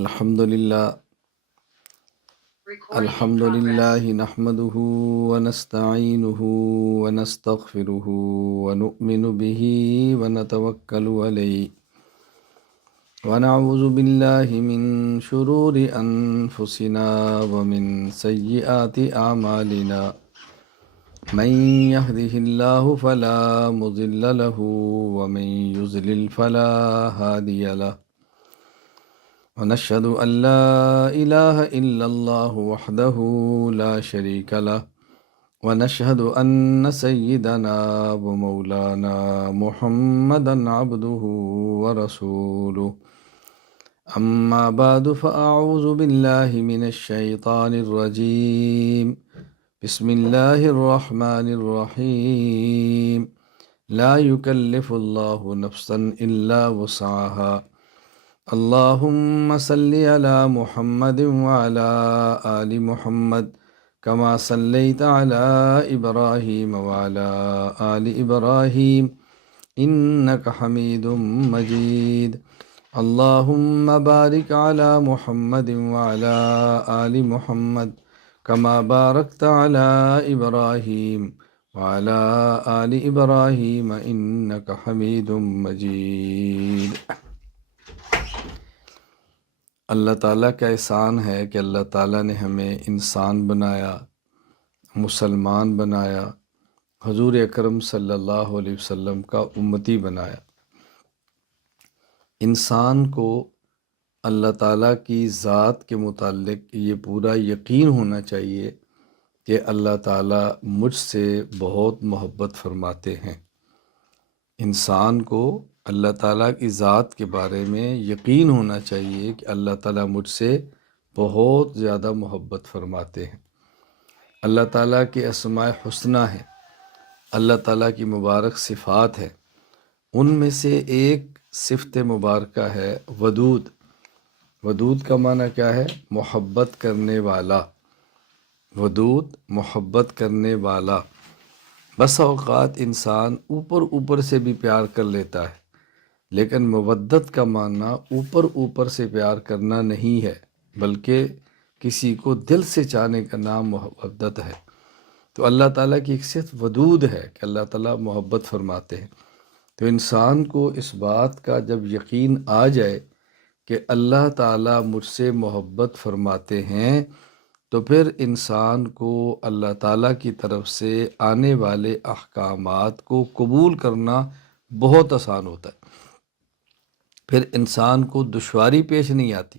الحمد لله نحمده ونستعينه ونستغفره ونؤمن به ونتوكل عليه ونعوذ بالله من شرور أنفسنا ومن سيئات أعمالنا من يهده الله فلا مضل له ومن يضلل فلا هادي له ونشهد أن لا إله إلا الله وحده لا شريك له ونشهد أن سيدنا ومولانا محمدا عبده ورسوله أما بعد فأعوذ بالله من الشيطان الرجيم بسم الله الرحمن الرحيم لا يكلف الله نفسا إلا وسعها اللهم صل على محمد وعلى آل محمد كما صليت على إبراهيم وعلى آل إبراهيم إنك حميد مجيد اللهم بارك على محمد وعلى آل محمد كما باركت على إبراهيم وعلى آل إبراهيم إنك حميد مجيد۔ اللہ تعالیٰ کا احسان ہے کہ اللہ تعالیٰ نے ہمیں انسان بنایا، مسلمان بنایا، حضور اکرم صلی اللہ علیہ وسلم کا امتی بنایا۔ انسان کو اللہ تعالیٰ کی ذات کے متعلق یہ پورا یقین ہونا چاہیے کہ اللہ تعالیٰ مجھ سے بہت محبت فرماتے ہیں۔ انسان کو اللہ تعالیٰ کی ذات کے بارے میں یقین ہونا چاہیے کہ اللہ تعالیٰ مجھ سے بہت زیادہ محبت فرماتے ہیں۔ اللہ تعالیٰ کے اسماء حسنہ ہیں، اللہ تعالیٰ کی مبارک صفات ہیں، ان میں سے ایک صفت مبارکہ ہے ودود۔ ودود کا معنی کیا ہے؟ محبت کرنے والا۔ ودود محبت کرنے والا۔ بس اوقات انسان اوپر سے بھی پیار کر لیتا ہے، لیکن مودت کا معنی اوپر سے پیار کرنا نہیں ہے، بلکہ کسی کو دل سے چاہنے کا نام مودت ہے۔ تو اللہ تعالیٰ کی ایک صفت ودود ہے کہ اللہ تعالیٰ محبت فرماتے ہیں۔ تو انسان کو اس بات کا جب یقین آ جائے کہ اللہ تعالیٰ مجھ سے محبت فرماتے ہیں، تو پھر انسان کو اللہ تعالیٰ کی طرف سے آنے والے احکامات کو قبول کرنا بہت آسان ہوتا ہے۔ پھر انسان کو دشواری پیش نہیں آتی۔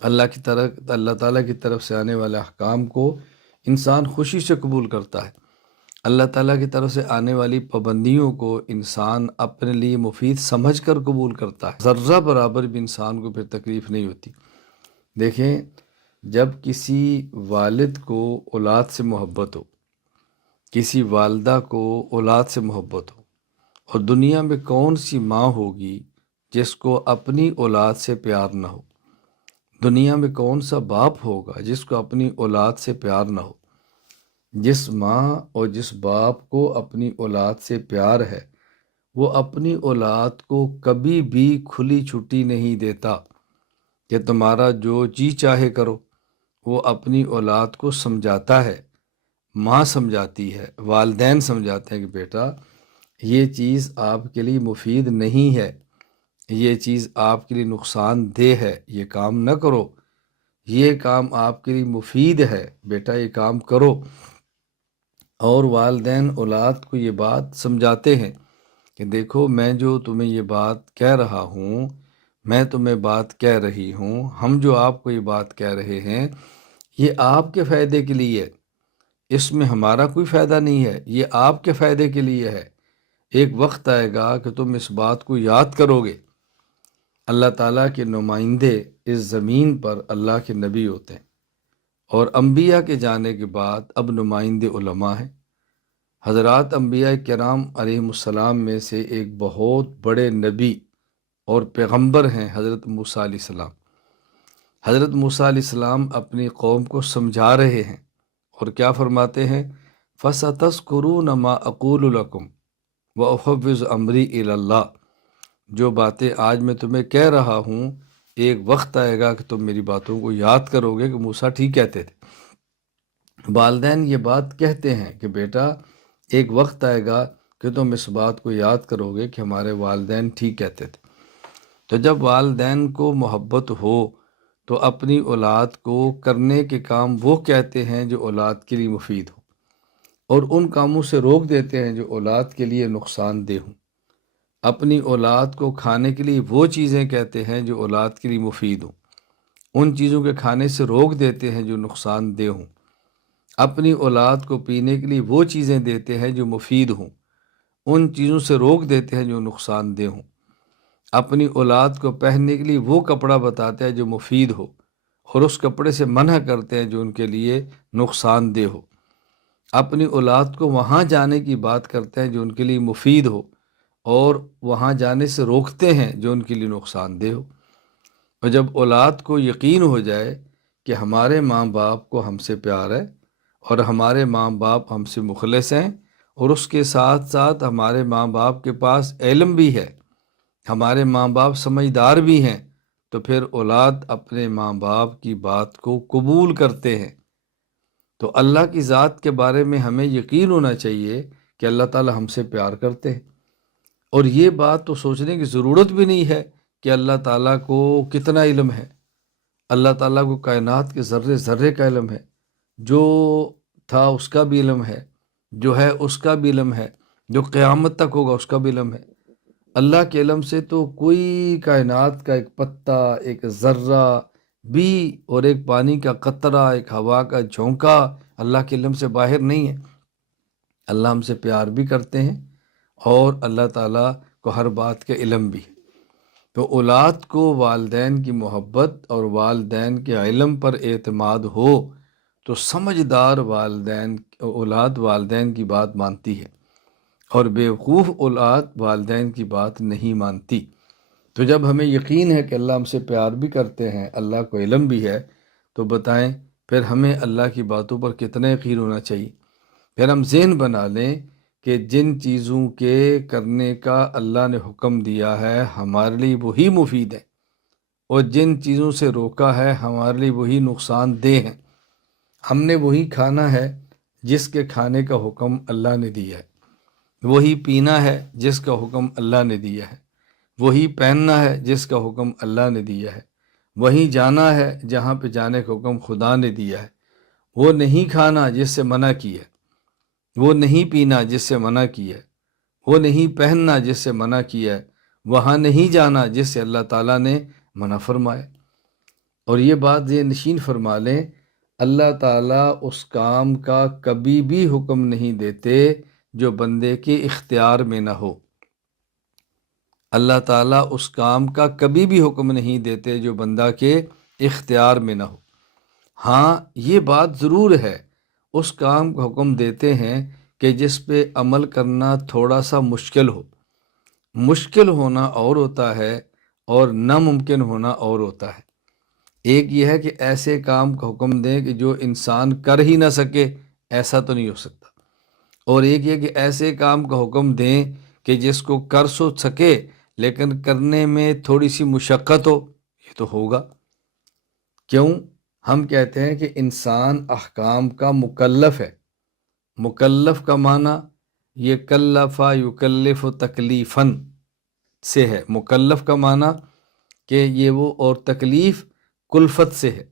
اللہ تعالیٰ کی طرف سے آنے والے احکام کو انسان خوشی سے قبول کرتا ہے۔ اللہ تعالیٰ کی طرف سے آنے والی پابندیوں کو انسان اپنے لیے مفید سمجھ کر قبول کرتا ہے۔ ذرہ برابر بھی انسان کو پھر تکلیف نہیں ہوتی۔ دیکھیں، جب کسی والد کو اولاد سے محبت ہو، کسی والدہ کو اولاد سے محبت ہو، اور دنیا میں کون سی ماں ہوگی جس کو اپنی اولاد سے پیار نہ ہو؟ دنیا میں کون سا باپ ہوگا جس کو اپنی اولاد سے پیار نہ ہو؟ جس ماں اور جس باپ کو اپنی اولاد سے پیار ہے، وہ اپنی اولاد کو کبھی بھی کھلی چھٹی نہیں دیتا کہ تمہارا جو جی چاہے کرو۔ وہ اپنی اولاد کو سمجھاتا ہے، ماں سمجھاتی ہے، والدین سمجھاتے ہیں کہ بیٹا یہ چیز آپ کے لیے مفید نہیں ہے، یہ چیز آپ کے لیے نقصان دہ ہے، یہ کام نہ کرو، یہ کام آپ کے لیے مفید ہے، بیٹا یہ کام کرو۔ اور والدین اولاد کو یہ بات سمجھاتے ہیں کہ دیکھو میں جو تمہیں یہ بات کہہ رہا ہوں، میں تمہیں بات کہہ رہی ہوں، ہم جو آپ کو یہ بات کہہ رہے ہیں، یہ آپ کے فائدے کے لیے ہے، اس میں ہمارا کوئی فائدہ نہیں ہے، یہ آپ کے فائدے کے لیے ہے۔ ایک وقت آئے گا کہ تم اس بات کو یاد کرو گے۔ اللہ تعالیٰ کے نمائندے اس زمین پر اللہ کے نبی ہوتے ہیں، اور انبیاء کے جانے کے بعد اب نمائندے علماء ہیں۔ حضرات انبیاء کرام علیہ السلام میں سے ایک بہت بڑے نبی اور پیغمبر ہیں حضرت موسیٰ علیہ السلام۔ حضرت موسیٰ علیہ السلام اپنی قوم کو سمجھا رہے ہیں، اور کیا فرماتے ہیں؟ فَسَتَذْكُرُونَ مَا أَقُولُ لَكُمْ وَأُفَوِّضُ أَمْرِي إِلَى اللَّهِ۔ جو باتیں آج میں تمہیں کہہ رہا ہوں، ایک وقت آئے گا کہ تم میری باتوں کو یاد کرو گے کہ موسیٰ ٹھیک کہتے تھے۔ والدین یہ بات کہتے ہیں کہ بیٹا ایک وقت آئے گا کہ تم اس بات کو یاد کرو گے کہ ہمارے والدین ٹھیک کہتے تھے۔ تو جب والدین کو محبت ہو تو اپنی اولاد کو کرنے کے کام وہ کہتے ہیں جو اولاد کے لیے مفید ہو، اور ان کاموں سے روک دیتے ہیں جو اولاد کے لیے نقصان دہ ہوں۔ اپنی اولاد کو کھانے کے لیے وہ چیزیں کہتے ہیں جو اولاد کے لیے مفید ہوں، ان چیزوں کے کھانے سے روک دیتے ہیں جو نقصان دہ ہوں۔ اپنی اولاد کو پینے کے لیے وہ چیزیں دیتے ہیں جو مفید ہوں، ان چیزوں سے روک دیتے ہیں جو نقصان دہ ہوں۔ اپنی اولاد کو پہننے کے لیے وہ کپڑا بتاتے ہیں جو مفید ہو، اور اس کپڑے سے منع کرتے ہیں جو ان کے لیے نقصان دہ ہو۔ اپنی اولاد کو وہاں جانے کی بات کرتے ہیں جو ان کے لیے مفید ہو، اور وہاں جانے سے روکتے ہیں جو ان کے لیے نقصان دہ ہو۔ اور جب اولاد کو یقین ہو جائے کہ ہمارے ماں باپ کو ہم سے پیار ہے، اور ہمارے ماں باپ ہم سے مخلص ہیں، اور اس کے ساتھ ساتھ ہمارے ماں باپ کے پاس علم بھی ہے، ہمارے ماں باپ سمجھدار بھی ہیں، تو پھر اولاد اپنے ماں باپ کی بات کو قبول کرتے ہیں۔ تو اللہ کی ذات کے بارے میں ہمیں یقین ہونا چاہیے کہ اللہ تعالی ہم سے پیار کرتے ہیں، اور یہ بات تو سوچنے کی ضرورت بھی نہیں ہے کہ اللہ تعالیٰ کو کتنا علم ہے۔ اللہ تعالیٰ کو کائنات کے ذرے ذرے کا علم ہے، جو تھا اس کا بھی علم ہے، جو ہے اس کا بھی علم ہے، جو قیامت تک ہوگا اس کا بھی علم ہے۔ اللہ کے علم سے تو کوئی کائنات کا ایک پتا، ایک ذرہ بھی، اور ایک پانی کا قطرہ، ایک ہوا کا جھونکا اللہ کے علم سے باہر نہیں ہے۔ اللہ ہم سے پیار بھی کرتے ہیں، اور اللہ تعالیٰ کو ہر بات کا علم بھی ہے۔ تو اولاد کو والدین کی محبت اور والدین کے علم پر اعتماد ہو تو سمجھدار اولاد والدین کی بات مانتی ہے، اور بیوقوف اولاد والدین کی بات نہیں مانتی۔ تو جب ہمیں یقین ہے کہ اللہ ہم سے پیار بھی کرتے ہیں، اللہ کو علم بھی ہے، تو بتائیں پھر ہمیں اللہ کی باتوں پر کتنا یقین ہونا چاہیے۔ پھر ہم ذہن بنا لیں کہ جن چیزوں کے کرنے کا اللہ نے حکم دیا ہے ہمارے لیے وہی مفید ہے، اور جن چیزوں سے روکا ہے ہمارے لیے وہی نقصان دہ ہیں۔ ہم نے وہی کھانا ہے جس کے کھانے کا حکم اللہ نے دیا ہے، وہی پینا ہے جس کا حکم اللہ نے دیا ہے، وہی پہننا ہے جس کا حکم اللہ نے دیا ہے، وہی جانا ہے جہاں پہ جانے کا حکم خدا نے دیا ہے۔ وہ نہیں کھانا جس سے منع کیا ہے، وہ نہیں پینا جس سے منع کیا ہے، وہ نہیں پہننا جس سے منع کیا ہے، وہاں نہیں جانا جس سے اللہ تعالیٰ نے منع فرمایا۔ اور یہ بات یہ نشین فرما لیں، اللہ تعالیٰ اس کام کا کبھی بھی حکم نہیں دیتے جو بندے کے اختیار میں نہ ہو۔ اللہ تعالیٰ اس کام کا کبھی بھی حکم نہیں دیتے جو بندہ کے اختیار میں نہ ہو۔ ہاں یہ بات ضرور ہے، اس کام کا حکم دیتے ہیں کہ جس پہ عمل کرنا تھوڑا سا مشکل ہو۔ مشکل ہونا اور ہوتا ہے، اور ناممکن ہونا اور ہوتا ہے۔ ایک یہ ہے کہ ایسے کام کا حکم دیں کہ جو انسان کر ہی نہ سکے، ایسا تو نہیں ہو سکتا۔ اور ایک یہ کہ ایسے کام کا حکم دیں کہ جس کو کر سو سکے لیکن کرنے میں تھوڑی سی مشقت ہو، یہ تو ہوگا۔ کیوں؟ ہم کہتے ہیں کہ انسان احکام کا مکلف ہے۔ مکلف کا معنی یہ کلفا یکلف تکلیفاً سے ہے۔ مکلف کا معنی کہ یہ وہ، اور تکلیف کلفت سے ہے۔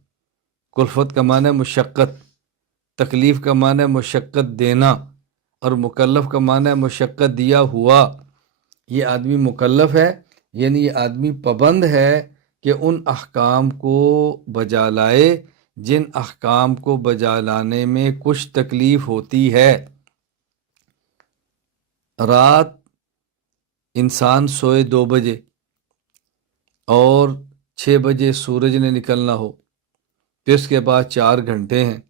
کلفت کا معنی مشقت، تکلیف کا معنی مشقت دینا، اور مکلف کا معنی مشقت دیا ہوا۔ یہ آدمی مکلف ہے، یعنی یہ آدمی پابند ہے کہ ان احکام کو بجا لائے جن احکام کو بجا لانے میں کچھ تکلیف ہوتی ہے۔ رات انسان سوئے 2 بجے اور 6 بجے سورج نے نکلنا ہو، تو اس کے بعد 4 گھنٹے ہیں،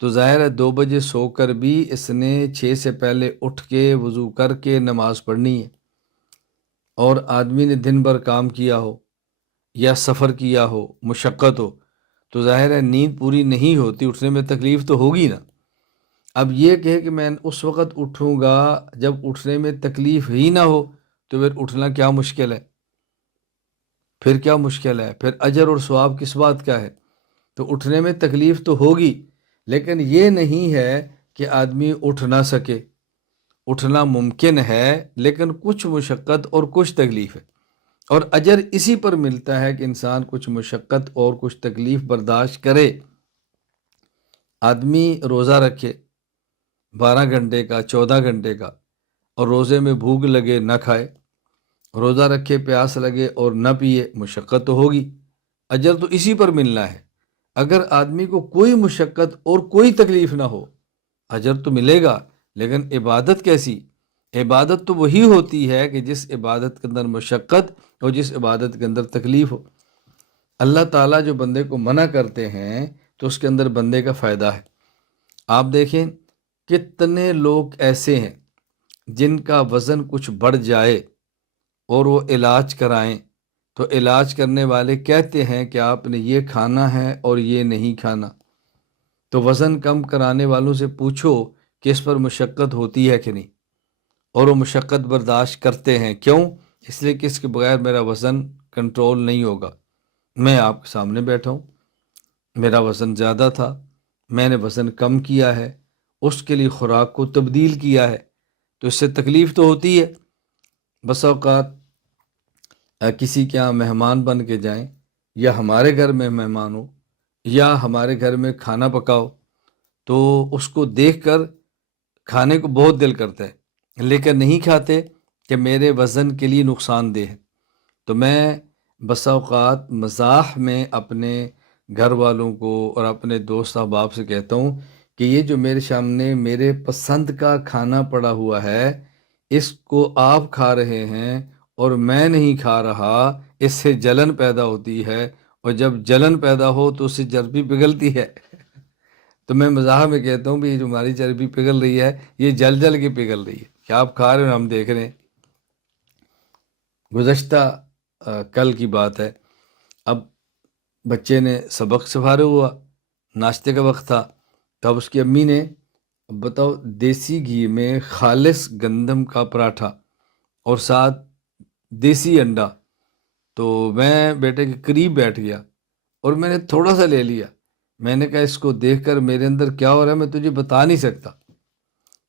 تو ظاہر ہے 2 بجے سو کر بھی اس نے 6 سے پہلے اٹھ کے وضو کر کے نماز پڑھنی ہے۔ اور آدمی نے دن بھر کام کیا ہو یا سفر کیا ہو، مشقت ہو، تو ظاہر ہے نیند پوری نہیں ہوتی، اٹھنے میں تکلیف تو ہوگی نا۔ اب یہ کہے کہ میں اس وقت اٹھوں گا جب اٹھنے میں تکلیف ہی نہ ہو، تو پھر اٹھنا کیا مشکل ہے۔ پھر کیا مشکل ہے؟ پھر اجر اور ثواب کس بات کا ہے؟ تو اٹھنے میں تکلیف تو ہوگی، لیکن یہ نہیں ہے کہ آدمی اٹھ نہ سکے۔ اٹھنا ممکن ہے، لیکن کچھ مشقت اور کچھ تکلیف ہے، اور اجر اسی پر ملتا ہے کہ انسان کچھ مشقت اور کچھ تکلیف برداشت کرے۔ آدمی روزہ رکھے 12 گھنٹے کا، 14 گھنٹے کا، اور روزے میں بھوک لگے نہ کھائے، روزہ رکھے پیاس لگے اور نہ پیے، مشقت تو ہوگی، اجر تو اسی پر ملنا ہے۔ اگر آدمی کو کوئی مشقت اور کوئی تکلیف نہ ہو، اجر تو ملے گا، لیکن عبادت کیسی؟ عبادت تو وہی ہوتی ہے کہ جس عبادت کے اندر مشقت اور جس عبادت کے اندر تکلیف ہو۔ اللہ تعالیٰ جو بندے کو منع کرتے ہیں تو اس کے اندر بندے کا فائدہ ہے۔ آپ دیکھیں کتنے لوگ ایسے ہیں جن کا وزن کچھ بڑھ جائے اور وہ علاج کرائیں، تو علاج کرنے والے کہتے ہیں کہ آپ نے یہ کھانا ہے اور یہ نہیں کھانا۔ تو وزن کم کرانے والوں سے پوچھو کہ اس پر مشقت ہوتی ہے کہ نہیں، اور وہ مشقت برداشت کرتے ہیں۔ کیوں؟ اس لیے کہ اس کے بغیر میرا وزن کنٹرول نہیں ہوگا۔ میں آپ کے سامنے بیٹھا ہوں، میرا وزن زیادہ تھا، میں نے وزن کم کیا ہے، اس کے لیے خوراک کو تبدیل کیا ہے، تو اس سے تکلیف تو ہوتی ہے۔ بس اوقات کسی کے یہاں مہمان بن کے جائیں، یا ہمارے گھر میں مہمان ہو، یا ہمارے گھر میں کھانا پکاؤ، تو اس کو دیکھ کر کھانے کو بہت دل کرتا ہے، لیکن نہیں کھاتے کہ میرے وزن کے لیے نقصان دہ ہے۔ تو میں بسا اوقات مزاح میں اپنے گھر والوں کو اور اپنے دوست احباب سے کہتا ہوں کہ یہ جو میرے سامنے میرے پسند کا کھانا پڑا ہوا ہے، اس کو آپ کھا رہے ہیں اور میں نہیں کھا رہا، اس سے جلن پیدا ہوتی ہے، اور جب جلن پیدا ہو تو اس سے چربی پگھلتی ہے۔ تو میں مزاح میں کہتا ہوں بھی یہ جو ہماری چربی پگھل رہی ہے، یہ جل جل کے پگھل رہی ہے کہ آپ کھا رہے ہیں اور ہم دیکھ رہے ہیں۔ گزشتہ کل کی بات ہے، اب بچے نے سبق سے فارغ ہوا، ناشتے کا وقت تھا، تو اب اس کی امی نے، اب بتاؤ، دیسی گھی میں خالص گندم کا پراٹھا اور ساتھ دیسی انڈا، تو میں بیٹے کے قریب بیٹھ گیا اور میں نے تھوڑا سا لے لیا۔ میں نے کہا اس کو دیکھ کر میرے اندر کیا ہو رہا ہے میں تجھے بتا نہیں سکتا۔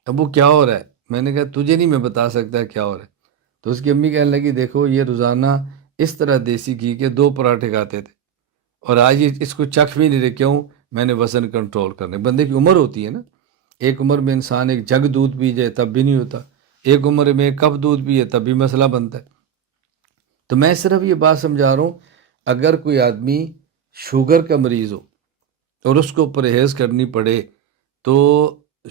ابو کیا ہو رہا ہے؟ میں نے کہا تجھے نہیں میں بتا سکتا کیا ہو رہا ہے۔ تو اس کی امی کہنے لگی دیکھو یہ روزانہ اس طرح دیسی گھی کے 2 پراٹھے کھاتے تھے، اور آج یہ اس کو چکھ بھی نہیں رہے۔ کیوں؟ میں نے وزن کنٹرول کرنے۔ بندے کی عمر ہوتی ہے نا، ایک عمر میں انسان ایک جگ دودھ پی جائے تب بھی نہیں ہوتا، ایک عمر میں ایک کپ دودھ پیے تب بھی مسئلہ بنتا ہے۔ تو میں صرف یہ بات سمجھا رہا ہوں، اگر کوئی آدمی شوگر کا مریض ہو اور اس کو پرہیز کرنی پڑے، تو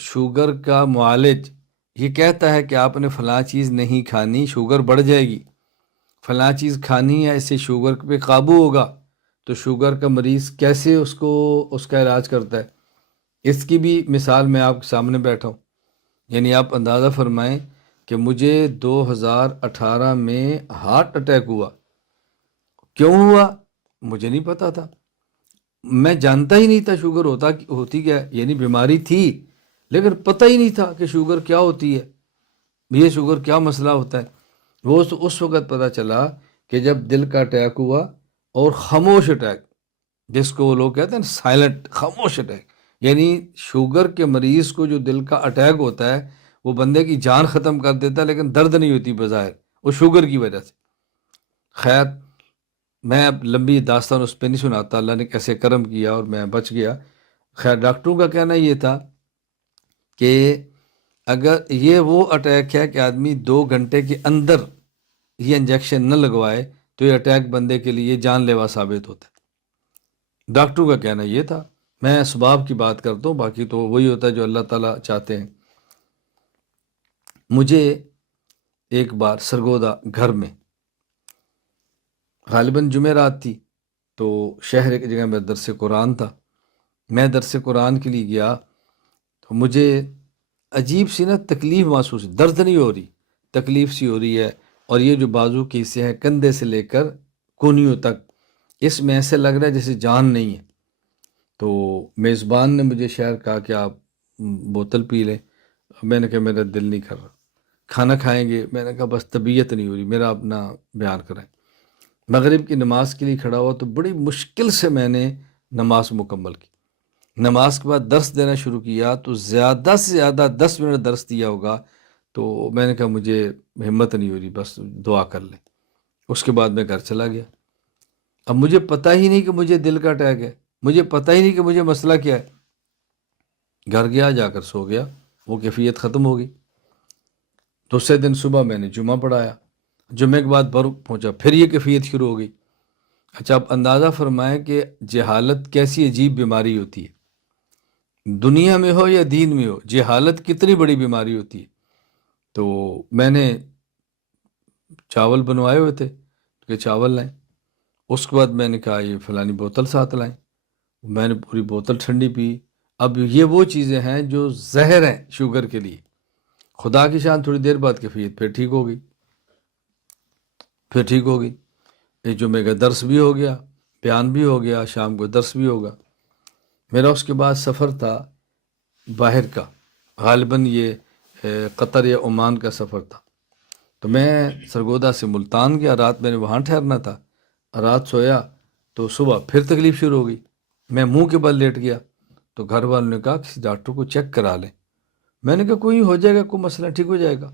شوگر کا معالج یہ کہتا ہے کہ آپ نے فلاں چیز نہیں کھانی، شوگر بڑھ جائے گی، فلاں چیز کھانی ہے، اس سے شوگر پہ قابو ہوگا، تو شوگر کا مریض کیسے اس کا علاج کرتا ہے؟ اس کی بھی مثال میں آپ کے سامنے بیٹھا ہوں۔ یعنی آپ اندازہ فرمائیں کہ مجھے 2018 میں ہارٹ اٹیک ہوا۔ کیوں ہوا؟ مجھے نہیں پتا تھا، میں جانتا ہی نہیں تھا شوگر ہوتی کیا ہے، یعنی بیماری تھی لیکن پتہ ہی نہیں تھا کہ شوگر کیا ہوتی ہے، یہ شوگر کیا مسئلہ ہوتا ہے۔ وہ اس وقت پتہ چلا کہ جب دل کا اٹیک ہوا، اور خاموش اٹیک، جس کو وہ لوگ کہتے ہیں سائلنٹ خاموش اٹیک، یعنی شوگر کے مریض کو جو دل کا اٹیک ہوتا ہے وہ بندے کی جان ختم کر دیتا ہے، لیکن درد نہیں ہوتی بظاہر، وہ شوگر کی وجہ سے۔ خیر، میں اب لمبی داستان اس پہ نہیں سناتا، اللہ نے کیسے کرم کیا اور میں بچ گیا۔ خیر، ڈاکٹروں کا کہنا یہ تھا کہ اگر یہ وہ اٹیک ہے کہ آدمی 2 گھنٹے کے اندر یہ انجیکشن نہ لگوائے تو یہ اٹیک بندے کے لیے جان لیوا ثابت ہوتا ہے۔ ڈاکٹروں کا کہنا یہ تھا، میں اسباب کی بات کرتا ہوں، باقی تو وہی ہوتا ہے جو اللہ تعالیٰ چاہتے ہیں۔ مجھے ایک بار سرگودا گھر میں، غالباً جمعرات تھی، تو شہر کی جگہ میں درس قرآن تھا، میں درس قرآن کے لیے گیا، تو مجھے عجیب سی نا تکلیف محسوس، درد نہیں ہو رہی، تکلیف سی ہو رہی ہے، اور یہ جو بازو کے حصے ہیں کندھے سے لے کر کونیوں تک، اس میں ایسے لگ رہا ہے جیسے جان نہیں ہے۔ تو میزبان نے مجھے شہر کہا کہ آپ بوتل پی لیں، میں نے کہا میرا دل نہیں کر رہا۔ کھانا کھائیں گے؟ میں نے کہا بس طبیعت نہیں ہو رہی، میرا اپنا بیان کریں۔ مغرب کی نماز کے لیے کھڑا ہوا تو بڑی مشکل سے میں نے نماز مکمل کی۔ نماز کے بعد درس دینا شروع کیا تو زیادہ سے زیادہ 10 منٹ درس دیا ہوگا، تو میں نے کہا مجھے ہمت نہیں ہو رہی، بس دعا کر لیں۔ اس کے بعد میں گھر چلا گیا۔ اب مجھے پتہ ہی نہیں کہ مجھے دل کا اٹیک ہے، مجھے پتہ ہی نہیں کہ مجھے مسئلہ کیا ہے۔ گھر گیا، جا کر سو گیا، وہ کیفیت ختم ہو گئی۔ دوسرے دن صبح میں نے جمعہ پڑھایا، جمعے کے بعد پہنچا، پھر یہ کیفیت شروع ہو گئی۔ اچھا، آپ اندازہ فرمائیں کہ جہالت کیسی عجیب بیماری ہوتی ہے، دنیا میں ہو یا دین میں ہو، جہالت کتنی بڑی بیماری ہوتی ہے۔ تو میں نے چاول بنوائے ہوئے تھے کہ چاول لائیں، اس کے بعد میں نے کہا یہ فلانی بوتل ساتھ لائیں، میں نے پوری بوتل ٹھنڈی پی۔ اب یہ وہ چیزیں ہیں جو زہر ہیں شوگر کے لیے۔ خدا کی شان، تھوڑی دیر بعد کیفیت پھر ٹھیک ہو گئی، پھر ٹھیک ہو گئی۔ ایک جمعے کا درس بھی ہو گیا، بیان بھی ہو گیا، شام کو درس بھی ہوگا۔ میرا اس کے بعد سفر تھا باہر کا، غالباً یہ قطر یا عمان کا سفر تھا۔ تو میں سرگودا سے ملتان گیا، رات میں نے وہاں ٹھہرنا تھا، رات سویا تو صبح پھر تکلیف شروع ہو گئی۔ میں منہ کے بل لیٹ گیا تو گھر والوں نے کہا کسی ڈاکٹر کو چیک کرا لیں۔ میں نے کہا کوئی ہو جائے گا، کوئی مسئلہ ٹھیک ہو جائے گا،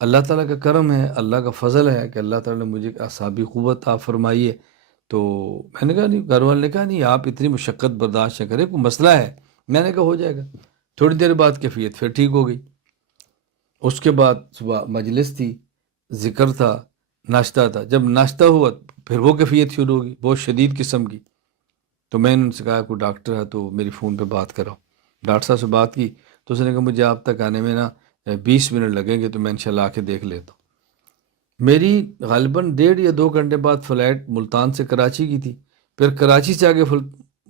اللہ تعالیٰ کا کرم ہے، اللہ کا فضل ہے کہ اللہ تعالیٰ نے مجھے اعصابی قوت عطا فرمائی ہے۔ تو میں نے کہا نہیں، گھر والے نے کہا نہیں آپ اتنی مشقت برداشت نہ کریں، کوئی مسئلہ ہے۔ میں نے کہا ہو جائے گا۔ تھوڑی دیر بعد کیفیت پھر ٹھیک ہو گئی۔ اس کے بعد صبح مجلس تھی، ذکر تھا، ناشتہ تھا۔ جب ناشتہ ہوا پھر وہ کیفیت شروع ہوگی، بہت شدید قسم کی۔ تو میں نے ان سے کہا کوئی ڈاکٹر ہے تو میری فون پہ بات کراؤ۔ ڈاکٹر صاحب سے بات کی تو اس نے کہا مجھے آپ تک آنے میں نا 20 منٹ لگیں گے، تو میں انشاءاللہ آ کے دیکھ لیتا ہوں۔ میری غالباً 1.5 یا 2 گھنٹے بعد فلائٹ ملتان سے کراچی کی تھی، پھر کراچی سے آگے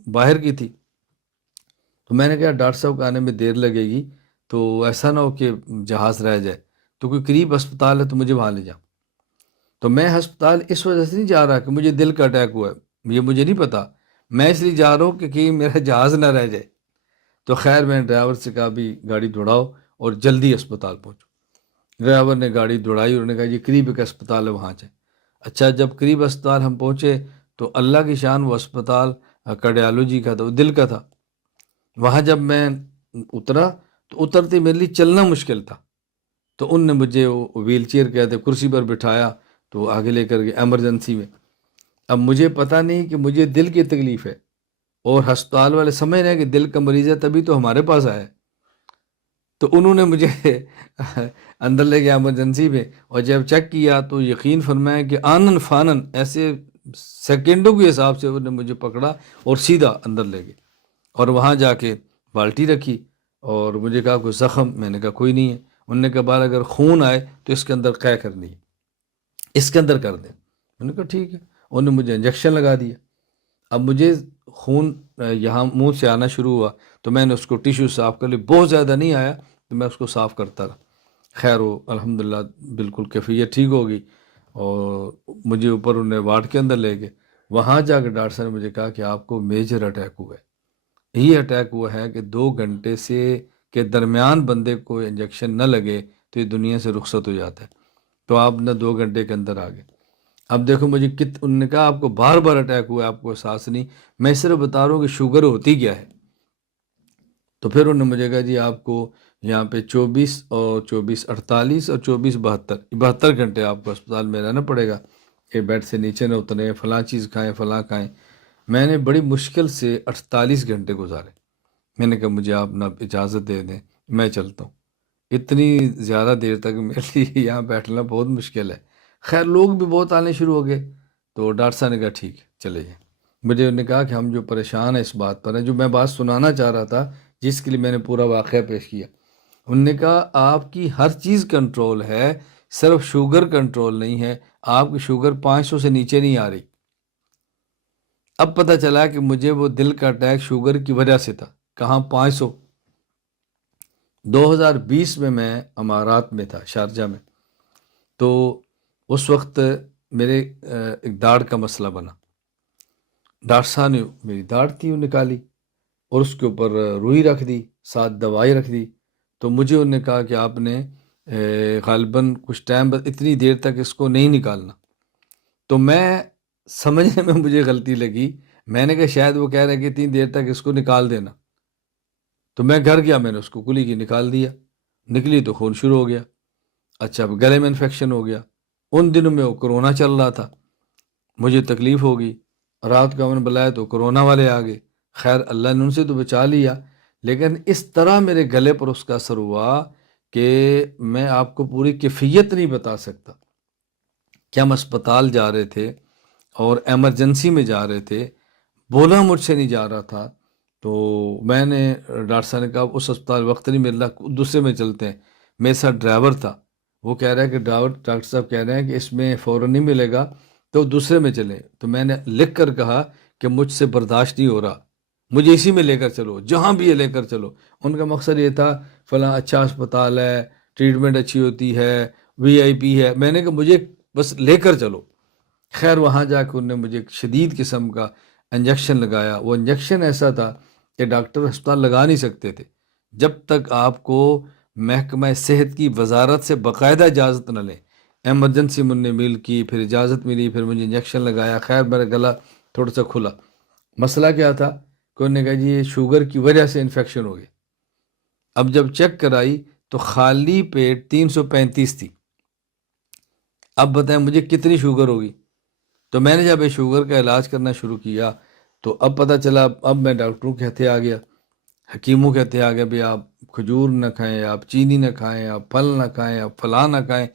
باہر کی تھی۔ تو میں نے کہا ڈاکٹر صاحب کو آنے میں دیر لگے گی تو ایسا نہ ہو کہ جہاز رہ جائے، تو کوئی قریب ہسپتال ہے تو مجھے وہاں لے جاؤ۔ تو میں ہسپتال اس وجہ سے نہیں جا رہا کہ مجھے دل کا اٹیک ہوا ہے، یہ مجھے نہیں پتا، میں اس لیے جا رہا ہوں کہ کہیں میرا جہاز نہ رہ جائے۔ تو خیر میں نے ڈرائیور سے کہا بھی گاڑی دوڑاؤ اور جلدی اسپتال پہنچو۔ ڈرائیور نے گاڑی دوڑائی اور نے کہا یہ قریب ایک اسپتال ہے وہاں جائیں۔ اچھا، جب قریب اسپتال ہم پہنچے تو اللہ کی شان وہ اسپتال کارڈیالوجی کا تھا، وہ دل کا تھا۔ وہاں جب میں اترا تو اترتے میرے لیے چلنا مشکل تھا، تو ان نے مجھے وہ ویل چیئر کہتے کرسی پر بٹھایا تو آگے لے کر گئے ایمرجنسی میں۔ اب مجھے پتہ نہیں کہ مجھے دل کی تکلیف ہے، اور ہسپتال والے سمجھ رہے ہیں کہ دل کا مریض ہے تبھی تو ہمارے پاس آیا ہے۔ تو انہوں نے مجھے اندر لے گیا ایمرجنسی میں، اور جب چیک کیا تو یقین فرمائیں کہ آنن فانن ایسے سیکنڈوں کے حساب سے انہوں نے مجھے پکڑا اور سیدھا اندر لے گئے، اور وہاں جا کے بالٹی رکھی اور مجھے کہا کوئی زخم؟ میں نے کہا کوئی نہیں ہے۔ انہوں نے کہا بار اگر خون آئے تو اس کے اندر قے کرنی ہے، اس کے اندر کر دیں۔ میں نے کہا ٹھیک ہے۔ انہوں نے مجھے انجیکشن لگا دیا۔ اب مجھے خون یہاں منہ سے آنا شروع ہوا تو میں نے اس کو ٹیشو صاف کر لی، بہت زیادہ نہیں آیا تو میں اس کو صاف کرتا رہا۔ خیر وہ الحمدللہ بالکل کیفیت ٹھیک ہو گئی، اور مجھے اوپر انہیں وارڈ کے اندر لے گئے۔ وہاں جا کے ڈاکٹر صاحب نے مجھے کہا کہ آپ کو میجر اٹیک ہوا ہے۔ یہ اٹیک ہوا ہے کہ 2 گھنٹے سے کے درمیان بندے کو انجیکشن نہ لگے تو یہ دنیا سے رخصت ہو جاتا ہے، تو آپ نہ 2 گھنٹے کے اندر آ گئے۔ اب دیکھو مجھے انہوں نے کہا آپ کو بار بار اٹیک ہوا ہے، آپ کو احساس نہیں، میں صرف بتا رہا ہوں کہ شوگر ہوتی کیا ہے۔ تو پھر انہوں نے مجھے کہا جی آپ کو یہاں پہ 24 اور 24 48 اور 24 72 گھنٹے آپ کو اسپتال میں رہنا پڑے گا، کہ بیڈ سے نیچے نہ اتریں، فلاں چیز کھائیں، فلاں کھائیں۔ میں نے بڑی مشکل سے 48 گھنٹے گزارے۔ میں نے کہا مجھے آپ نہ اجازت دے دیں، میں چلتا ہوں، اتنی زیادہ دیر تک میرے لیے یہاں بیٹھنا بہت مشکل ہے۔ خیر لوگ بھی بہت آنے شروع ہو گئے، تو ڈاکٹر صاحب نے کہا ٹھیک ہے چلے جائیں۔ مجھے انہوں نے کہا کہ ہم جو پریشان ہیں اس بات پر ہیں، جو میں بات سنانا چاہ رہا تھا جس کے لیے میں نے پورا واقعہ پیش کیا، انہوں نے کہا آپ کی ہر چیز کنٹرول ہے، صرف شوگر کنٹرول نہیں ہے، آپ کی شوگر 500 سے نیچے نہیں آ رہی۔ اب پتہ چلا کہ مجھے وہ دل کا اٹیک شوگر کی وجہ سے تھا۔ کہاں 500؟ 2020 میں امارات میں تھا، شارجہ میں۔ تو اس وقت میرے ایک داڑھ کا مسئلہ بنا، ڈاکٹر صاحب نے میری داڑھ تھی وہ نکالی اور اس کے اوپر روئی رکھ دی، ساتھ دوائی رکھ دی۔ تو مجھے انہوں نے کہا کہ آپ نے غالباً کچھ ٹائم اتنی دیر تک اس کو نہیں نکالنا۔ تو میں سمجھنے میں مجھے غلطی لگی، میں نے کہا شاید وہ کہہ رہے کہ اتنی دیر تک اس کو نکال دینا، تو میں گھر گیا، میں نے اس کو کلی کی نکال دیا، نکلی تو خون شروع ہو گیا۔ اچھا اب گلے میں انفیکشن ہو گیا، ان دنوں میں وہ کرونا چل رہا تھا، مجھے تکلیف ہو گئی، رات کو میں نے بلایا تو کرونا والے آ گئے، خیر اللہ نے ان سے تو بچا لیا، لیکن اس طرح میرے گلے پر اس کا اثر ہوا کہ میں آپ کو پوری کیفیت نہیں بتا سکتا کہ ہم اسپتال جا رہے تھے اور ایمرجنسی میں جا رہے تھے، بولا مجھ سے نہیں جا رہا تھا، تو میں نے ڈاکٹر صاحب نے کہا اس اسپتال وقت نہیں مل رہا، دوسرے میں چلتے ہیں۔ میرے ساتھ ڈرائیور تھا، وہ کہہ رہا ہے کہ ڈاکٹر صاحب کہہ رہے ہیں کہ اس میں فوراً نہیں ملے گا تو دوسرے میں چلیں، تو میں نے لکھ کر کہا کہ مجھ سے برداشت نہیں ہو رہا، مجھے اسی میں لے کر چلو، جہاں بھی یہ لے کر چلو۔ ان کا مقصد یہ تھا فلاں اچھا اسپتال ہے، ٹریٹمنٹ اچھی ہوتی ہے، وی آئی پی ہے، میں نے کہا مجھے بس لے کر چلو۔ خیر وہاں جا کے انہوں نے مجھے ایک شدید قسم کا انجیکشن لگایا، وہ انجیکشن ایسا تھا کہ ڈاکٹر اسپتال لگا نہیں سکتے تھے جب تک آپ کو محکمہ صحت کی وزارت سے باقاعدہ اجازت نہ لیں۔ ایمرجنسی میں نے میل کی، پھر اجازت ملی، پھر مجھے انجیکشن لگایا، خیر میرا گلا تھوڑا سا کھلا۔ مسئلہ کیا تھا کہ انہوں نے کہا جی یہ شوگر کی وجہ سے انفیکشن ہو گیا۔ اب جب چیک کرائی تو خالی پیٹ 335 تھی، اب بتائیں مجھے کتنی شوگر ہوگی؟ تو میں نے جب یہ شوگر کا علاج کرنا شروع کیا تو اب پتہ چلا، اب میں ڈاکٹروں کے ہتھے آ گیا، حکیموں کے ہتھے آ گیا، بھی آپ کھجور نہ کھائیں، آپ چینی نہ کھائیں، آپ پھل نہ کھائیں، آپ فلاں نہ کھائیں،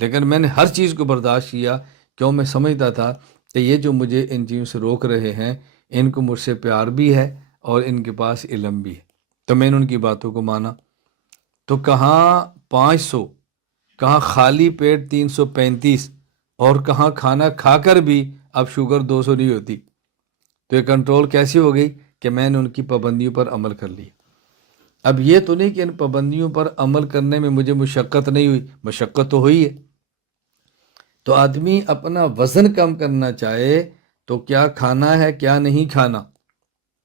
لیکن میں نے ہر چیز کو برداشت کیا، کیوں میں سمجھتا تھا کہ یہ جو مجھے ان چیزوں سے روک رہے ہیں ان کو مجھ سے پیار بھی ہے اور ان کے پاس علم بھی ہے، تو میں نے ان کی باتوں کو مانا۔ تو کہاں 500، کہاں خالی پیٹ 335، اور کہاں کھانا کھا کر بھی اب شوگر 200 نہیں ہوتی۔ تو یہ کنٹرول کیسی ہو گئی کہ میں نے ان کی پابندیوں پر عمل کر لی۔ اب یہ تو نہیں کہ ان پابندیوں پر عمل کرنے میں مجھے مشقت نہیں ہوئی، مشقت تو ہوئی ہے۔ تو آدمی اپنا وزن کم کرنا چاہے تو کیا کھانا ہے کیا نہیں کھانا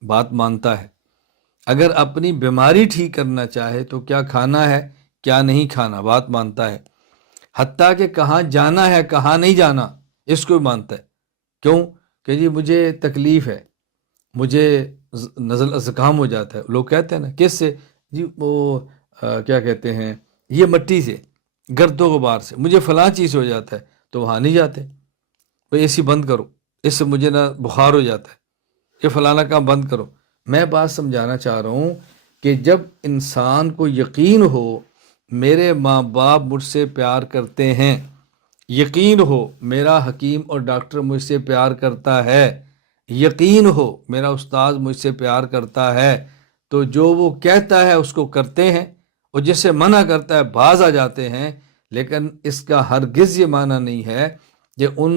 بات مانتا ہے، اگر اپنی بیماری ٹھیک کرنا چاہے تو کیا کھانا ہے کیا نہیں کھانا بات مانتا ہے، حتیٰ کہ کہاں جانا ہے کہاں نہیں جانا اس کو بھی مانتا ہے۔ کیوں کہ جی مجھے تکلیف ہے، مجھے نزل زکام ہو جاتا ہے، لوگ کہتے ہیں نا کس سے؟ جی وہ کیا کہتے ہیں، یہ مٹی سے، گرد و غبار سے، مجھے فلاں چیز ہو جاتا ہے، تو وہاں نہیں جاتے، اے سی بند کرو، اس سے مجھے نہ بخار ہو جاتا ہے، یہ فلانا کام بند کرو۔ میں بات سمجھانا چاہ رہا ہوں کہ جب انسان کو یقین ہو میرے ماں باپ مجھ سے پیار کرتے ہیں، یقین ہو میرا حکیم اور ڈاکٹر مجھ سے پیار کرتا ہے، یقین ہو میرا استاد مجھ سے پیار کرتا ہے، تو جو وہ کہتا ہے اس کو کرتے ہیں، اور جس سے منع کرتا ہے باز آ جاتے ہیں۔ لیکن اس کا ہرگز یہ معنی نہیں ہے کہ ان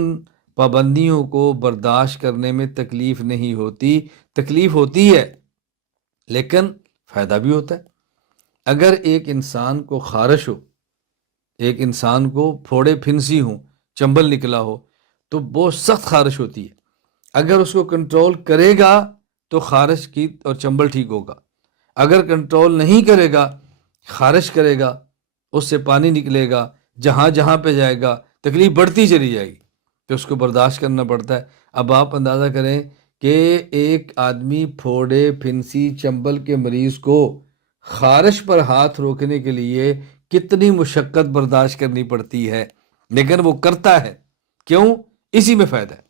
پابندیوں کو برداشت کرنے میں تکلیف نہیں ہوتی، تکلیف ہوتی ہے لیکن فائدہ بھی ہوتا ہے۔ اگر ایک انسان کو خارش ہو، ایک انسان کو پھوڑے پھنسی ہوں، چنبل نکلا ہو، تو بہت سخت خارش ہوتی ہے، اگر اس کو کنٹرول کرے گا تو خارش کی اور چنبل ٹھیک ہوگا، اگر کنٹرول نہیں کرے گا خارش کرے گا، اس سے پانی نکلے گا، جہاں جہاں پہ جائے گا تکلیف بڑھتی چلی جائے گی، تو اس کو برداشت کرنا پڑتا ہے۔ اب آپ اندازہ کریں کہ ایک آدمی پھوڑے پھنسی چنبل کے مریض کو خارش پر ہاتھ روکنے کے لیے کتنی مشقت برداشت کرنی پڑتی ہے، لیکن وہ کرتا ہے، کیوں؟ اسی میں فائدہ ہے۔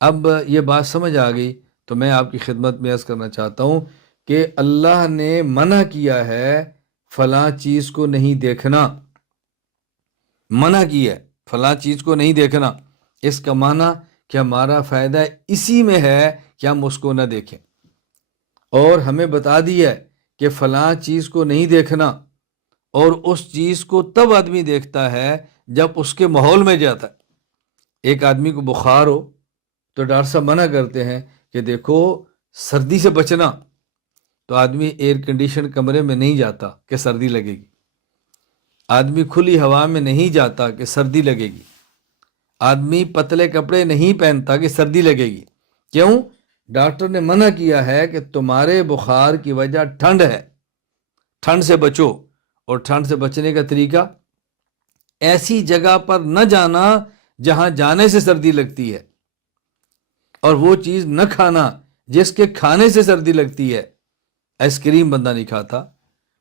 اب یہ بات سمجھ آ گئی تو میں آپ کی خدمت میں عرض کرنا چاہتا ہوں کہ اللہ نے منع کیا ہے فلاں چیز کو نہیں دیکھنا، منع کی ہے فلاں چیز کو نہیں دیکھنا، اس کا معنی کہ ہمارا فائدہ اسی میں ہے کہ ہم اس کو نہ دیکھیں، اور ہمیں بتا دیا ہے کہ فلاں چیز کو نہیں دیکھنا، اور اس چیز کو تب آدمی دیکھتا ہے جب اس کے ماحول میں جاتا ہے۔ ایک آدمی کو بخار ہو تو ڈاکٹر صاحب منع کرتے ہیں کہ دیکھو سردی سے بچنا، تو آدمی ایئر کنڈیشن کمرے میں نہیں جاتا کہ سردی لگے گی، آدمی کھلی ہوا میں نہیں جاتا کہ سردی لگے گی، آدمی پتلے کپڑے نہیں پہنتا کہ سردی لگے گی، کیوں؟ ڈاکٹر نے منع کیا ہے کہ تمہارے بخار کی وجہ ٹھنڈ ہے، ٹھنڈ سے بچو، اور ٹھنڈ سے بچنے کا طریقہ ایسی جگہ پر نہ جانا جہاں جانے سے سردی لگتی ہے، اور وہ چیز نہ کھانا جس کے کھانے سے سردی لگتی ہے۔ آئس کریم بندہ نہیں کھاتا،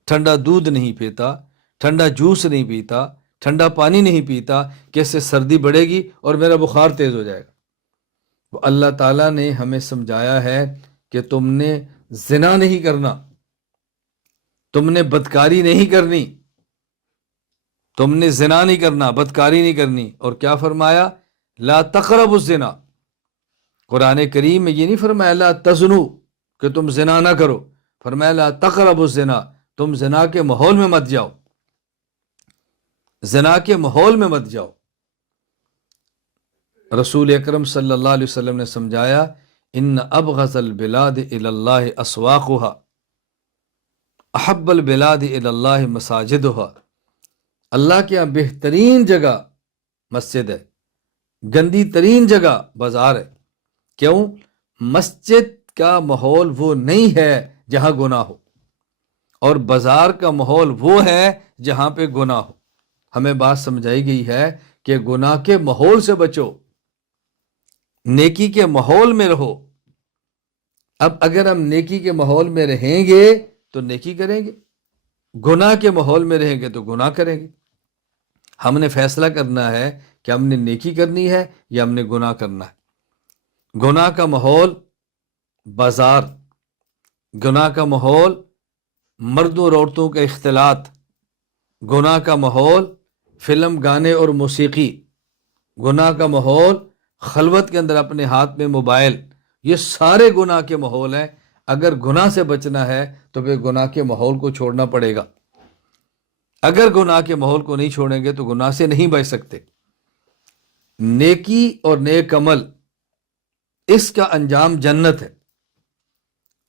ٹھنڈا دودھ نہیں پیتا، ٹھنڈا جوس نہیں پیتا، ٹھنڈا پانی نہیں پیتا کہ اس سے سردی بڑھے گی اور میرا بخار تیز ہو جائے گا۔ تو اللہ تعالیٰ نے ہمیں سمجھایا ہے کہ تم نے زنا نہیں کرنا، تم نے بدکاری نہیں کرنی، تم نے زنا نہیں کرنا، بدکاری نہیں کرنی۔ اور کیا فرمایا؟ لا تقربوا الزنا۔ قرآن کریم میں یہ نہیں فرمایا لا تزنوا کہ تم زنا نہ کرو، فرمایا لا تقربوا الزنا، تم زنا کے ماحول میں مت جاؤ، زنا کے ماحول میں مت جاؤ۔ رسول اکرم صلی اللہ علیہ وسلم نے سمجھایا ان ابغض البلاد الی اللہ اسواقها احب البلاد الی اللہ مساجدها۔ اللہ کے یہاں بہترین جگہ مسجد ہے، گندی ترین جگہ بازار ہے۔ کیوں؟ مسجد کا ماحول وہ نہیں ہے جہاں گناہ ہو، اور بازار کا ماحول وہ ہے جہاں پہ گناہ ہو۔ ہمیں بات سمجھائی گئی ہے کہ گناہ کے ماحول سے بچو، نیکی کے ماحول میں رہو۔ اب اگر ہم نیکی کے ماحول میں رہیں گے تو نیکی کریں گے، گناہ کے ماحول میں رہیں گے تو گناہ کریں گے۔ ہم نے فیصلہ کرنا ہے کہ ہم نے نیکی کرنی ہے یا ہم نے گناہ کرنا ہے۔ گناہ کا ماحول بازار، گناہ کا ماحول مردوں اور عورتوں کا اختلاط، گناہ کا ماحول فلم، گانے اور موسیقی، گناہ کا ماحول خلوت کے اندر اپنے ہاتھ میں موبائل، یہ سارے گناہ کے ماحول ہیں۔ اگر گناہ سے بچنا ہے تو پھر گناہ کے ماحول کو چھوڑنا پڑے گا۔ اگر گناہ کے ماحول کو نہیں چھوڑیں گے تو گناہ سے نہیں بچ سکتے۔ نیکی اور نیک عمل اس کا انجام جنت ہے،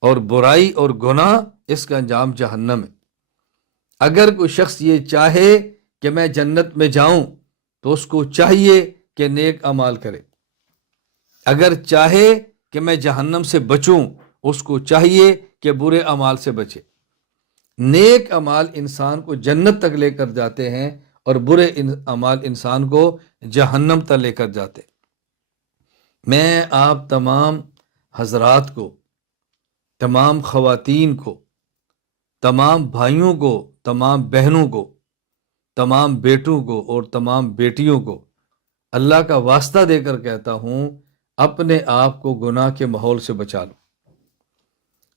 اور برائی اور گناہ اس کا انجام جہنم ہے۔ اگر کوئی شخص یہ چاہے کہ میں جنت میں جاؤں تو اس کو چاہیے کہ نیک اعمال کرے، اگر چاہے کہ میں جہنم سے بچوں اس کو چاہیے کہ برے اعمال سے بچے۔ نیک اعمال انسان کو جنت تک لے کر جاتے ہیں اور برے اعمال انسان کو جہنم تک لے کر جاتے۔ میں آپ تمام حضرات کو، تمام خواتین کو، تمام بھائیوں کو، تمام بہنوں کو، تمام بیٹوں کو اور تمام بیٹیوں کو اللہ کا واسطہ دے کر کہتا ہوں اپنے آپ کو گناہ کے ماحول سے بچا لو۔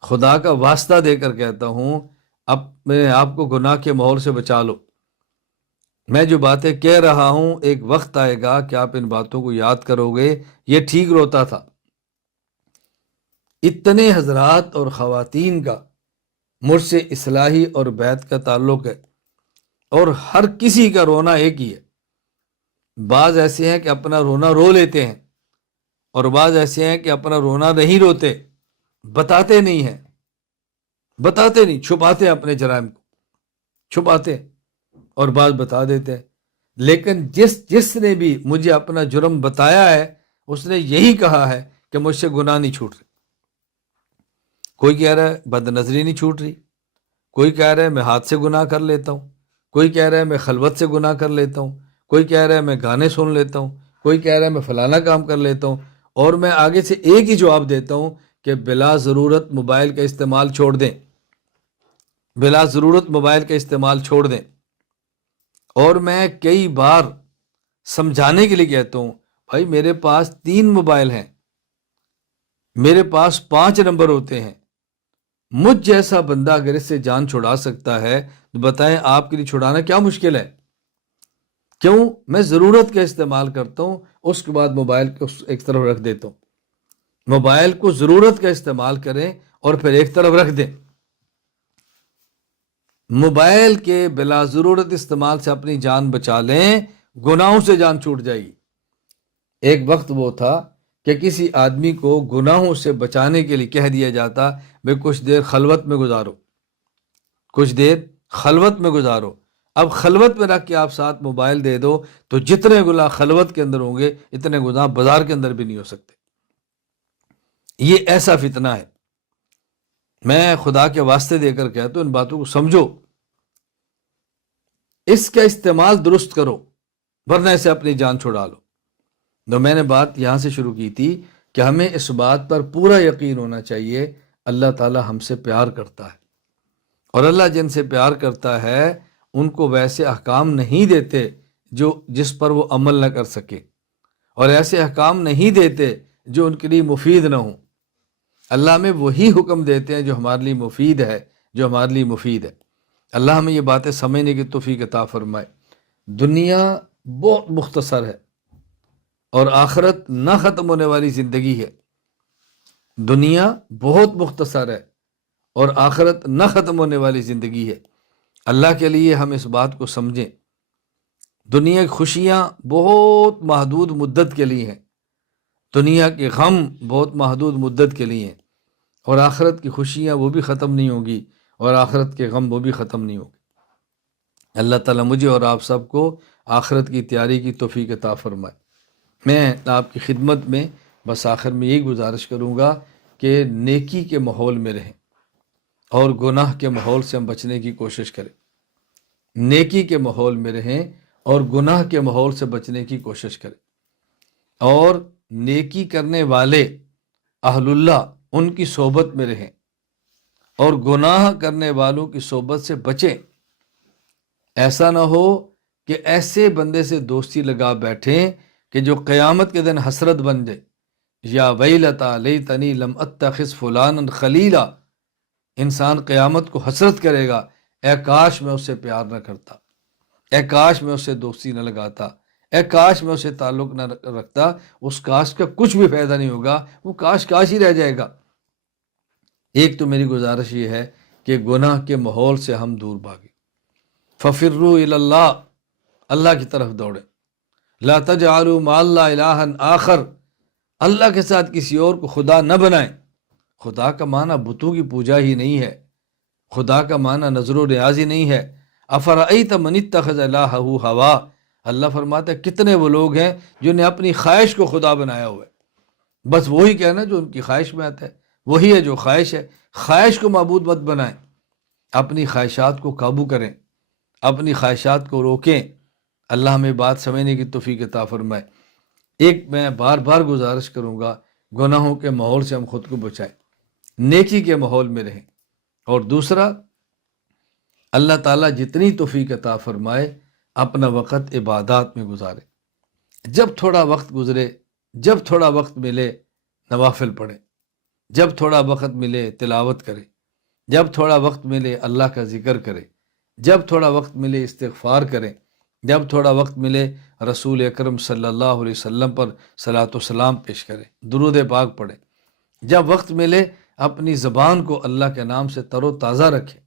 خدا کا واسطہ دے کر کہتا ہوں اپنے آپ کو گناہ کے ماحول سے بچا لو۔ میں جو باتیں کہہ رہا ہوں ایک وقت آئے گا کہ آپ ان باتوں کو یاد کرو گے۔ یہ ٹھیک روتا تھا، اتنے حضرات اور خواتین کا مجھ سے اصلاحی اور بیعت کا تعلق ہے، اور ہر کسی کا رونا ایک ہی ہے۔ بعض ایسے ہیں کہ اپنا رونا رو لیتے ہیں، اور بعض ایسے ہیں کہ اپنا رونا نہیں روتے، بتاتے نہیں ہیں، بتاتے نہیں، چھپاتے ہیں اپنے جرائم کو، چھپاتے ہیں، اور بعض بتا دیتے ہیں۔ لیکن جس نے بھی مجھے اپنا جرم بتایا ہے اس نے یہی کہا ہے کہ مجھ سے گناہ نہیں چھوٹ رہے۔ کوئی کہہ رہا ہے بد نظری نہیں چھوٹ رہی، کوئی کہہ رہا ہے میں ہاتھ سے گناہ کر لیتا ہوں، کوئی کہہ رہا ہے میں خلوت سے گناہ کر لیتا ہوں، کوئی کہہ رہا ہے میں گانے سن لیتا ہوں، کوئی کہہ رہا ہے میں فلانا کام کر لیتا ہوں۔ اور میں آگے سے ایک ہی جواب دیتا ہوں کہ بلا ضرورت موبائل کا استعمال چھوڑ دیں، بلا ضرورت موبائل کا استعمال چھوڑ دیں۔ اور میں کئی بار سمجھانے کے لیے کہتا ہوں بھائی میرے پاس 3 موبائل ہیں، میرے پاس 5 نمبر ہوتے ہیں، مجھ جیسا بندہ اگر اس سے جان چھڑا سکتا ہے تو بتائیں آپ کے لیے چھڑانا کیا مشکل ہے؟ کیوں؟ میں ضرورت کا استعمال کرتا ہوں، اس کے بعد موبائل کو ایک طرف رکھ دیتا ہوں۔ موبائل کو ضرورت کا استعمال کریں اور پھر ایک طرف رکھ دیں۔ موبائل کے بلا ضرورت استعمال سے اپنی جان بچا لیں، گناہوں سے جان چھوٹ جائے گی۔ ایک وقت وہ تھا کہ کسی آدمی کو گناہوں سے بچانے کے لیے کہہ دیا جاتا بھئی کچھ دیر خلوت میں گزارو، کچھ دیر خلوت میں گزارو۔ اب خلوت میں رکھ کے آپ ساتھ موبائل دے دو تو جتنے گناہ خلوت کے اندر ہوں گے اتنے گناہ بازار کے اندر بھی نہیں ہو سکتے۔ یہ ایسا فتنہ ہے۔ میں خدا کے واسطے دے کر کہتا ہوں ان باتوں کو سمجھو، اس کا استعمال درست کرو، ورنہ اسے اپنی جان چھڑا لو۔ تو میں نے بات یہاں سے شروع کی تھی کہ ہمیں اس بات پر پورا یقین ہونا چاہیے اللہ تعالی ہم سے پیار کرتا ہے، اور اللہ جن سے پیار کرتا ہے ان کو ویسے احکام نہیں دیتے جس پر وہ عمل نہ کر سکے، اور ایسے احکام نہیں دیتے جو ان کے لیے مفید نہ ہوں۔ اللہ ہمیں وہی حکم دیتے ہیں جو ہمارے لیے مفید ہے، جو ہمارے لیے مفید ہے۔ اللہ ہمیں یہ باتیں سمجھنے کی توفیق عطا فرمائے۔ دنیا بہت مختصر ہے اور آخرت نہ ختم ہونے والی زندگی ہے۔ دنیا بہت مختصر ہے اور آخرت نہ ختم ہونے والی زندگی ہے۔ اللہ کے لیے ہم اس بات کو سمجھیں، دنیا کی خوشیاں بہت محدود مدت کے لیے ہیں، دنیا کے غم بہت محدود مدت کے لیے ہیں، اور آخرت کی خوشیاں وہ بھی ختم نہیں ہوگی اور آخرت کے غم وہ بھی ختم نہیں ہوگی۔ اللہ تعالیٰ مجھے اور آپ سب کو آخرت کی تیاری کی توفیق عطا فرمائے۔ میں آپ کی خدمت میں بس آخر میں یہی گزارش کروں گا کہ نیکی کے ماحول میں رہیں اور گناہ کے ماحول سے ہم بچنے کی کوشش کریں۔ نیکی کے ماحول میں رہیں اور گناہ کے ماحول سے بچنے کی کوشش کریں، اور نیکی کرنے والے اہل اللہ ان کی صحبت میں رہیں اور گناہ کرنے والوں کی صحبت سے بچیں۔ ایسا نہ ہو کہ ایسے بندے سے دوستی لگا بیٹھیں کہ جو قیامت کے دن حسرت بن جائے، یا ویلتا لیتنی لم اتخذ فلانا خلیلا، انسان قیامت کو حسرت کرے گا، اے کاش میں اس سے پیار نہ کرتا، اے کاش میں اس سے دوستی نہ لگاتا، اے کاش میں اس سے تعلق نہ رکھتا۔ اس کاش کا کچھ بھی فائدہ نہیں ہوگا، وہ کاش کاش ہی رہ جائے گا۔ ایک تو میری گزارش یہ ہے کہ گناہ کے ماحول سے ہم دور بھاگیں، ففروا الی اللہ، اللہ کی طرف دوڑیں، لا تجعلوا مع اللہ الہا آخر، اللہ کے ساتھ کسی اور کو خدا نہ بنائیں۔ خدا کا معنی بتوں کی پوجا ہی نہیں ہے، خدا کا معنی نظر و ریاض ہی نہیں ہے۔ افرأیت من اتخذ الہہ ہوا، اللہ فرماتا ہے کتنے وہ لوگ ہیں جنہوں نے اپنی خواہش کو خدا بنایا ہوا ہے۔ بس وہی کہنا جو ان کی خواہش میں آتا ہے، وہی ہے جو خواہش ہے۔ خواہش کو معبود مت بنائیں، اپنی خواہشات کو قابو کریں، اپنی خواہشات کو روکیں۔ اللہ ہمیں بات سمجھنے کی توفیق عطا فرمائے۔ ایک میں بار بار گزارش کروں گا، گناہوں کے ماحول سے ہم خود کو بچائیں، نیکی کے ماحول میں رہیں، اور دوسرا اللہ تعالیٰ جتنی توفیق عطا فرمائے اپنا وقت عبادات میں گزارے۔ جب تھوڑا وقت گزرے، جب تھوڑا وقت ملے نوافل پڑھیں، جب تھوڑا وقت ملے تلاوت کرے، جب تھوڑا وقت ملے اللہ کا ذکر کرے، جب تھوڑا وقت ملے استغفار کریں، جب تھوڑا وقت ملے رسول اکرم صلی اللہ علیہ وسلم پر صلاۃ و سلام پیش کریں، درود پاک پڑھیں۔ جب وقت ملے اپنی زبان کو اللہ کے نام سے تر و تازہ رکھیں،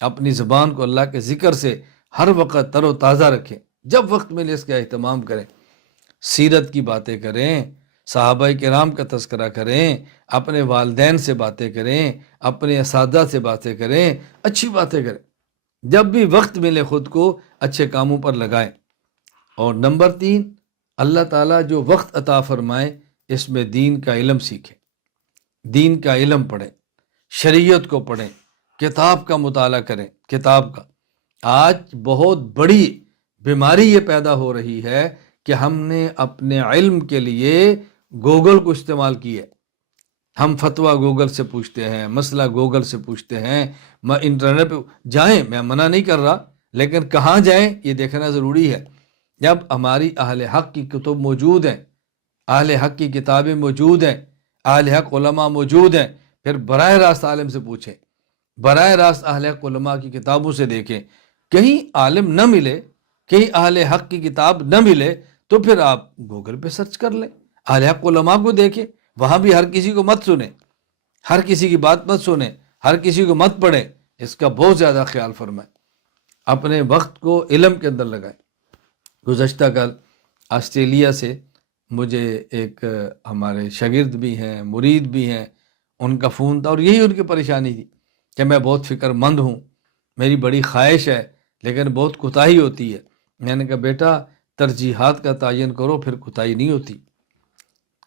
اپنی زبان کو اللہ کے ذکر سے ہر وقت تر و تازہ رکھیں، جب وقت ملے اس کا اہتمام کریں، سیرت کی باتیں کریں، صحابہ کرام کا تذکرہ کریں، اپنے والدین سے باتیں کریں، اپنے اساتذہ سے باتیں کریں، اچھی باتیں کریں۔ جب بھی وقت ملے خود کو اچھے کاموں پر لگائیں۔ اور نمبر 3، اللہ تعالیٰ جو وقت عطا فرمائے اس میں دین کا علم سیکھیں، دین کا علم پڑھیں، شریعت کو پڑھیں، کتاب کا مطالعہ کریں۔ کتاب کا آج بہت بڑی بیماری یہ پیدا ہو رہی ہے کہ ہم نے اپنے علم کے لیے گوگل کو استعمال کیا۔ ہم فتویٰ گوگل سے پوچھتے ہیں، مسئلہ گوگل سے پوچھتے ہیں۔ انٹرنیٹ پہ جائیں، میں منع نہیں کر رہا، لیکن کہاں جائیں یہ دیکھنا ضروری ہے۔ جب ہماری اہل حق کی کتب موجود ہیں، اہل حق کی کتابیں موجود ہیں، اہل حق علماء موجود ہیں، پھر براہ راست عالم سے پوچھیں، براہ راست اہل حق علماء کی کتابوں سے دیکھیں۔ کہیں عالم نہ ملے، کہیں اہل حق کی کتاب نہ ملے تو پھر آپ گوگل پہ سرچ کر لیں، اہل حق علماء کو دیکھیں۔ وہاں بھی ہر کسی کو مت سنیں، ہر کسی کی بات مت سنیں، ہر کسی کو مت پڑھیں، اس کا بہت زیادہ خیال فرمائیں۔ اپنے وقت کو علم کے اندر لگائیں۔ گزشتہ کل آسٹریلیا سے مجھے ایک ہمارے شاگرد بھی ہیں، مرید بھی ہیں، ان کا فون تھا، اور یہی ان کی پریشانی تھی کہ میں بہت فکر مند ہوں، میری بڑی خواہش ہے لیکن بہت کوتاہی ہوتی ہے۔ میں نے کہا بیٹا ترجیحات کا تعین کرو، پھر کوتاہی نہیں ہوتی۔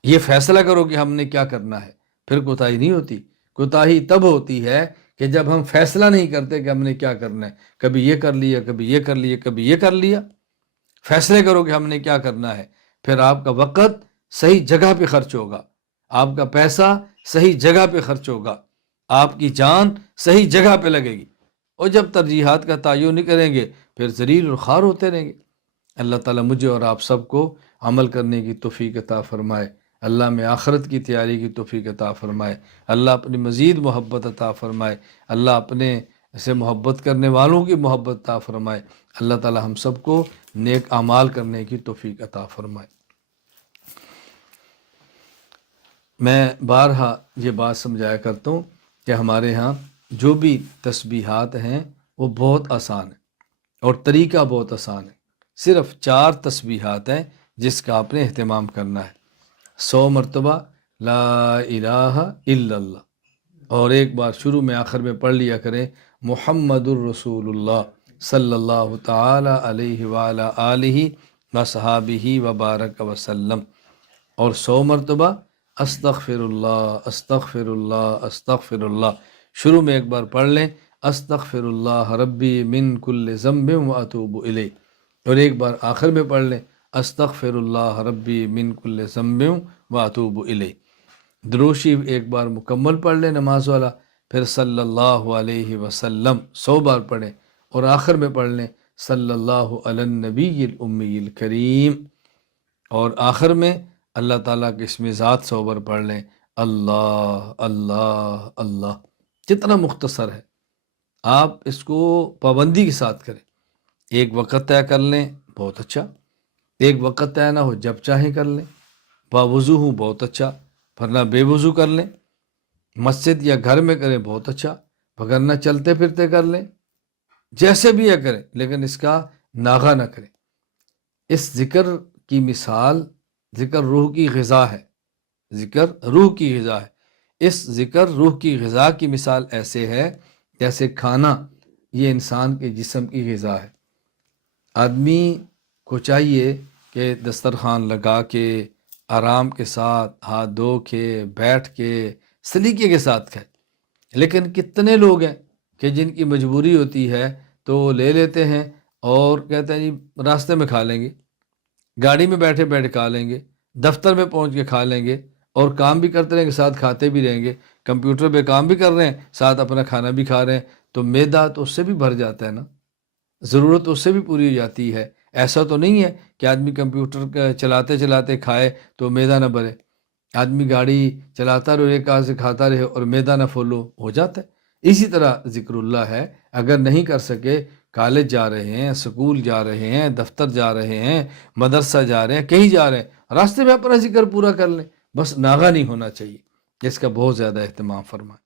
یہ فیصلہ کرو کہ ہم نے کیا کرنا ہے، پھر کوتاہی نہیں ہوتی۔ کوتاہی تب ہوتی ہے کہ جب ہم فیصلہ نہیں کرتے کہ ہم نے کیا کرنا ہے، کبھی یہ کر لیا، کبھی یہ کر لیا، کبھی یہ کر لیا۔ فیصلے کرو کہ ہم نے کیا کرنا ہے، پھر آپ کا وقت صحیح جگہ پہ خرچ ہوگا، آپ کا پیسہ صحیح جگہ پہ خرچ ہوگا، آپ کی جان صحیح جگہ پہ لگے گی، اور جب ترجیحات کا تعین نہیں کریں گے پھر ذلیل اور خوار ہوتے رہیں گے۔ اللہ تعالیٰ مجھے اور آپ سب کو عمل کرنے کی توفیق عطا فرمائے، اللہ میں آخرت کی تیاری کی توفیق عطا فرمائے، اللہ اپنی مزید محبت عطا فرمائے، اللہ اپنے سے محبت کرنے والوں کی محبت عطا فرمائے، اللہ تعالیٰ ہم سب کو نیک اعمال کرنے کی توفیق عطا فرمائے۔ میں بارہا یہ بات سمجھایا کرتا ہوں کہ ہمارے ہاں جو بھی تسبیحات ہیں وہ بہت آسان ہیں اور طریقہ بہت آسان ہے، صرف 4 تسبیحات ہیں جس کا آپ نے اہتمام کرنا ہے۔ 100 مرتبہ لا الہ الا اللہ، اور ایک بار شروع میں آخر میں پڑھ لیا کریں محمد الرسول اللہ صلی اللہ تعالی علیہ وعلی آلہ وصحابہ وبارک وسلم، اور 100 مرتبہ استغفر اللہ استغفر اللہ استغفر اللہ۔ شروع میں ایک بار پڑھ لیں استغفر اللہ ربی من کل ذنب واتوب الیہ، اور ایک بار آخر میں پڑھ لیں استغفر اللہ ربی من کل ذنب واتوب الیہ۔ درود شریف ایک بار مکمل پڑھ لیں نماز والا، پھر صلی اللہ علیہ وسلم 100 بار پڑھیں، اور آخر میں پڑھ لیں صلی اللہ علی النبی الامی الکریم، اور آخر میں اللہ تعالیٰ کے اسم ذات 100 بار پڑھ لیں اللہ اللہ اللہ۔ کتنا مختصر ہے، آپ اس کو پابندی کے ساتھ کریں، ایک وقت طے کر لیں بہت اچھا، ایک وقت طے نہ ہو جب چاہیں کر لیں، باوضو ہوں بہت اچھا، ورنہ بے وضو کر لیں، مسجد یا گھر میں کریں بہت اچھا، وگرنہ چلتے پھرتے کر لیں، جیسے بھی یہ کریں، لیکن اس کا ناغہ نہ کریں۔ اس ذکر کی مثال ذکر روح کی غذا ہے، ذکر روح کی غذا ہے۔ اس ذکر روح کی غذا کی مثال ایسے ہے جیسے کھانا یہ انسان کے جسم کی غذا ہے۔ آدمی کو چاہیے کہ دسترخوان لگا کے آرام کے ساتھ ہاتھ دھو کے بیٹھ کے سلیقے کے ساتھ کھائے، لیکن کتنے لوگ ہیں کہ جن کی مجبوری ہوتی ہے تو وہ لے لیتے ہیں اور کہتے ہیں جی راستے میں کھا لیں گے، گاڑی میں بیٹھے بیٹھے کھا لیں گے، دفتر میں پہنچ کے کھا لیں گے، اور کام بھی کرتے رہیں گے ساتھ کھاتے بھی رہیں گے، کمپیوٹر پہ کام بھی کر رہے ہیں ساتھ اپنا کھانا بھی کھا رہے ہیں، تو معدہ تو اس سے بھی بھر جاتا ہے نا، ضرورت اس سے بھی پوری ہو جاتی ہے۔ ایسا تو نہیں ہے کہ آدمی کمپیوٹر چلاتے چلاتے کھائے تو معدہ نہ بھرے، آدمی گاڑی چلاتا رہے ایک کہاں سے کھاتا رہے اور معدہ نہ فولو ہو جاتا ہے۔ اسی طرح ذکر اللہ ہے، اگر نہیں کر سکے، کالج جا رہے ہیں، سکول جا رہے ہیں، دفتر جا رہے ہیں، مدرسہ جا رہے ہیں، کہیں جا رہے ہیں، راستے میں اپنا ذکر پورا کر لیں، بس ناغہ نہیں ہونا چاہیے۔ اس کا بہت زیادہ اہتمام فرمائیں۔